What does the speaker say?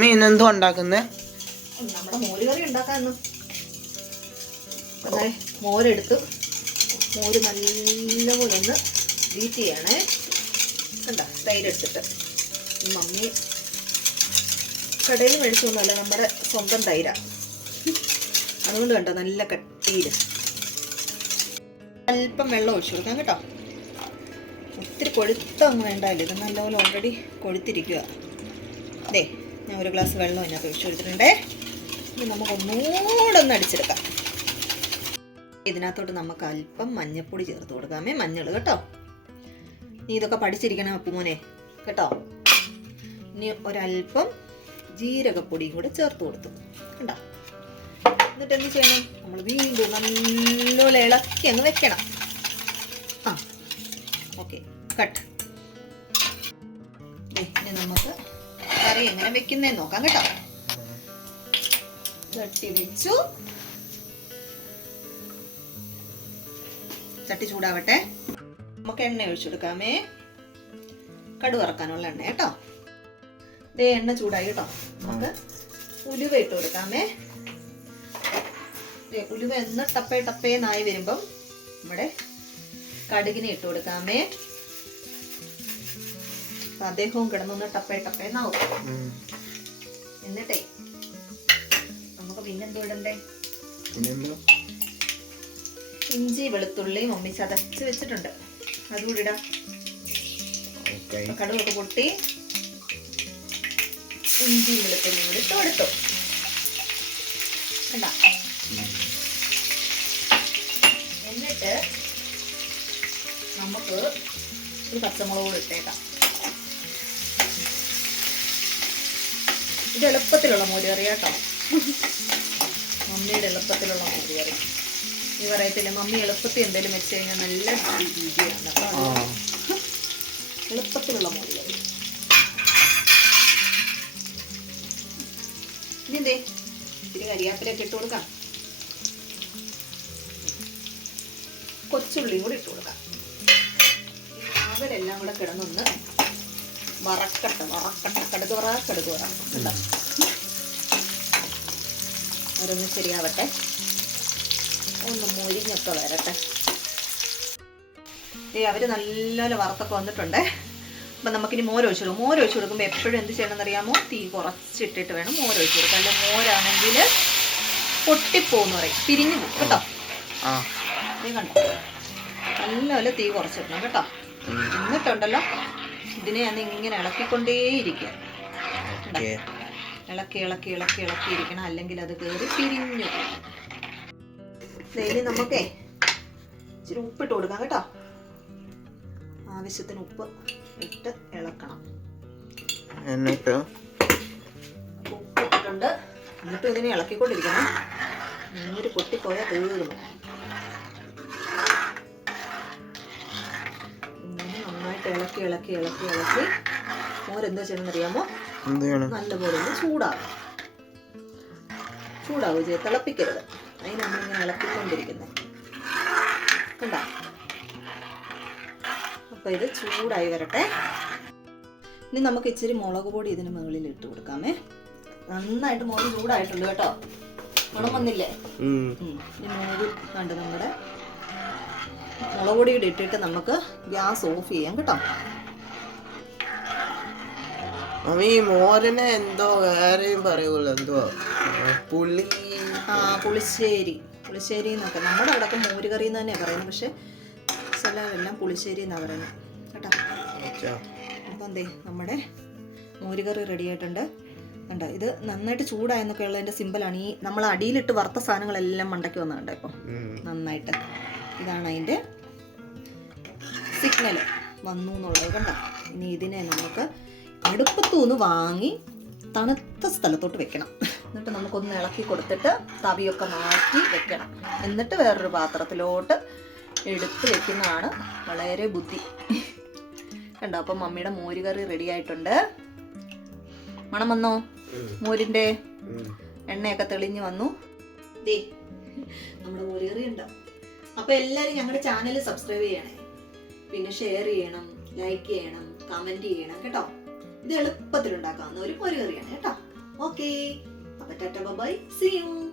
Mummy ഇന്നെന്തോ ഉണ്ടാക്കുന്നേ? നമ്മുടെ മോര് കറി ഉണ്ടാക്കാന്ന്. അതെ, മോരെടുത്ത് മോര് നല്ലപോലെ ഒന്ന് ബീറ്റ് ചെയ്യണേ. കണ്ട, തൈരെടുത്തിട്ട് മമ്മി കടയിൽ മേടിച്ചൊന്നുമല്ല, നമ്മുടെ സ്വന്തം തൈര. അതുകൊണ്ട് കണ്ടോ നല്ല കട്ടിയിൽ അല്പം വെള്ളം ഒഴിച്ചു കൊടുക്കാം കേട്ടോ. ഒത്തിരി കൊഴുത്തങ്ങ് വേണ്ടല്ലോ, ഇത് നല്ലപോലെ ഓൾറെഡി കൊഴുത്തിരിക്കുക. അതെ, ഞാൻ ഒരു ഗ്ലാസ് വെള്ളം അതിനകത്ത് ഒഴിച്ചു കൊടുത്തിട്ടുണ്ടേ. ഇനി നമുക്ക് ഒന്നുകൂടെ ഒന്ന് അടിച്ചെടുക്കാം. ഇതിനകത്തോട്ട് നമുക്ക് അല്പം മഞ്ഞൾപ്പൊടി ചേർത്ത് കൊടുക്കാമേ, മഞ്ഞൾ കേട്ടോ. നീ ഇതൊക്കെ പഠിച്ചിരിക്കണം അപ്പുമോനെ കേട്ടോ. ഇനി ഒരല്പം ജീരകപ്പൊടിയും കൂടെ ചേർത്ത് കൊടുത്തു കണ്ടോ. എന്നിട്ട് എന്ത് ചെയ്യണം, നമ്മൾ വീണ്ടും നല്ലപോലെ ഇളക്കി അങ്ങ് വെക്കണം. ആ ഓക്കെ, കട്ട്. ഇനി നമുക്ക് കറി എങ്ങനെ വെക്കുന്നതെന്ന് നോക്കാം കേട്ടോ. ചട്ടി വെച്ചു, ചട്ടി ചൂടാവട്ടെ. നമുക്ക് എണ്ണ ഒഴിച്ചു കൊടുക്കാമേ, കടുക് വറക്കാനുള്ള എണ്ണ കേട്ടോ. ദേ എണ്ണ ചൂടായി കേട്ടോ. നമുക്ക് ഉലുവ ഇട്ട് കൊടുക്കാമേ. ഉലുവ എന്ന് ടപ്പേന്നായി വരുമ്പം നമ്മുടെ കടുകിനെ ഇട്ട് കൊടുക്കാമേ. അദ്ദേഹവും കിടന്നൊന്ന് ടപ്പേന്നാവും. എന്നിട്ടേ നമുക്ക് പിന്നെന്തോ ഇടണ്ടേ? ഇഞ്ചി വെളുത്തുള്ളി മമ്മി ചതച്ച് വെച്ചിട്ടുണ്ട്, അതുകൂടി ഇടാം. കടുകൊക്കെ പൊട്ടി ഇഞ്ചി വെളുത്തുള്ളി കൂടി ഇട്ട് കൊടുത്തു കണ്ട. എന്നിട്ട് നമുക്ക് ഒരു പച്ചമുളക് കൂടി ഇട്ടേക്കാം. ഇത് എളുപ്പത്തിലുള്ള മോര് കറി കേട്ടോ, മമ്മിയുടെ എളുപ്പത്തിലുള്ള മോര് കറി. ഈ പറയത്തില്ല, മമ്മി എളുപ്പത്തിൽ എന്തെങ്കിലും വെച്ച് കഴിഞ്ഞാൽ നല്ല രുചിയാണ് കേട്ടോ. എളുപ്പത്തിലുള്ള മോര് കറി. ഇനി എന്തേ ഇത്തിരി കരിയാപ്പിലൊക്കെ ഇട്ട് കൊടുക്കാം. കൊച്ചുള്ളിയും കൂടി ഇട്ട് കൊടുക്കാം. അവരെല്ലാം കൂടെ കിടന്നൊന്ന് വറക്കട്ടെ. കടുക് വറ കേട്ടോ. അവരൊന്ന് ശരിയാവട്ടെ, ഒന്ന് മൊരിഞ്ഞൊക്കെ വരട്ടെ. അവര് നല്ലപോലെ വറുത്തൊക്കെ വന്നിട്ടുണ്ട്. അപ്പം നമുക്കിനി മോരൊഴിച്ചു കൊടുക്കും. മോരൊഴിച്ചു കൊടുക്കുമ്പോൾ എപ്പോഴും എന്ത് ചെയ്യണമെന്ന് അറിയാമോ? തീ കുറച്ചിട്ടിട്ട് വേണം മോരൊഴിച്ചു കൊടുക്കുക. അല്ല മോരാണെങ്കിൽ പൊട്ടിപ്പോന്ന് പറയും, പിരിഞ്ഞു പോകും കേട്ടോ. നീ കണ്ടോ, നല്ലപോലെ തീ കുറച്ചിടണം കേട്ടോ. എന്നിട്ടുണ്ടല്ലോ ഇതിനെ ഞാൻ ഇങ്ങനെ ഇളക്കിക്കൊണ്ടേയിരിക്കുക. ഇളക്കിയിരിക്കണം, അല്ലെങ്കിൽ അത് കയറി പിരിഞ്ഞു പോകും. ഇനി നമുക്കേ ഇച്ചിരി ഉപ്പിട്ട് കൊടുക്കാം കേട്ടോ. ആവശ്യത്തിന് ഉപ്പ് ഇട്ട് ഇളക്കണം. എന്നിട്ട് ഉപ്പ് ഇട്ടിട്ടുണ്ട്. എന്നിട്ട് ഇതിനെ ഇളക്കിക്കൊണ്ടിരിക്കണം. നീര് പൊട്ടിപ്പോയാൽ തീർന്നു. ഇങ്ങനെ നന്നായിട്ട് ഇളക്കി മോരെന്താ ചെയ്യണമെന്ന് അറിയാമോ? നല്ലപോലെ ഒന്ന് ചൂടാവും ചെയ്ത് തിളപ്പിക്കരുത്. അതിന് നമ്മളിങ്ങനെ ഇളക്കിക്കൊണ്ടിരിക്കുന്നത് കണ്ടോ. അപ്പോൾ ഇത് ചൂടായി വരട്ടെ. ഇനി നമുക്ക് ഇച്ചിരി മുളക് പൊടി ഇതിന് മുകളിൽ ഇട്ട് കൊടുക്കാമേ. നന്നായിട്ട് മോര് ചൂടായിട്ടുണ്ട് കേട്ടോ, മണം വന്നില്ലേ? ഈ മോര് കണ്ട് നമ്മുടെ മുളക് പൊടി കൂടി ഇട്ടിട്ട് നമുക്ക് ഗ്യാസ് ഓഫ് ചെയ്യാം കേട്ടോ. ഈ മോരിനെ എന്തോ വേറെയും പറയുമല്ലോ, എന്തോ പുളിശ്ശേരി എന്നൊക്കെ. നമ്മുടെ അവിടെയൊക്കെ മോര് കറി എന്ന് തന്നെയാണ് പറയുന്നത്, പക്ഷെ ചിലരെല്ലാം പുളിശ്ശേരി എന്നാണ് പറയുന്നത് കേട്ടോ. അപ്പം എന്തേ നമ്മുടെ മോര് കറി റെഡി ആയിട്ടുണ്ട് കണ്ടോ. ഇത് നന്നായിട്ട് ചൂടായെന്നൊക്കെ ഉള്ളതിൻ്റെ സിമ്പിളാണ്. ഈ നമ്മൾ അടിയിലിട്ട് വറുത്ത സാധനങ്ങളെല്ലാം മണ്ടയ്ക്ക് വന്നുണ്ട് ഇപ്പോൾ നന്നായിട്ട്. ഇതാണ് അതിൻ്റെ സിഗ്നൽ വന്നു എന്നുള്ളത് കണ്ടോ. ഇനി ഇതിനെ നമുക്ക് അടുപ്പത്തുനിന്ന് വാങ്ങി തണുത്ത സ്ഥലത്തോട്ട് വെക്കണം. എന്നിട്ട് നമുക്കൊന്ന് ഇളക്കി കൊടുത്തിട്ട് തവിയൊക്കെ മാറ്റി വെക്കണം. എന്നിട്ട് വേറൊരു പാത്രത്തിലോട്ട് എടുത്ത് വെക്കുന്നതാണ് വളരെ ബുദ്ധി കണ്ടോ. അപ്പം മമ്മിയുടെ മോര് കറി റെഡി ആയിട്ടുണ്ട്. മണം വന്നോ മോരിൻ്റെ? എണ്ണയൊക്കെ തെളിഞ്ഞു വന്നു. ദേ നമ്മുടെ മോര് കറി ഉണ്ടോ. അപ്പം എല്ലാവരും ഞങ്ങളുടെ ചാനൽ സബ്സ്ക്രൈബ് ചെയ്യണേ, പിന്നെ ഷെയർ ചെയ്യണം, ലൈക്ക് ചെയ്യണം, കമൻറ്റ് ചെയ്യണം കേട്ടോ. ഇത് എളുപ്പത്തിൽ ഉണ്ടാക്കാവുന്ന ഒരു മോര് കറിയാണ് കേട്ടോ. ഓക്കെ, അപ്പൊ ടാറ്റ ബൈ, സീ യു.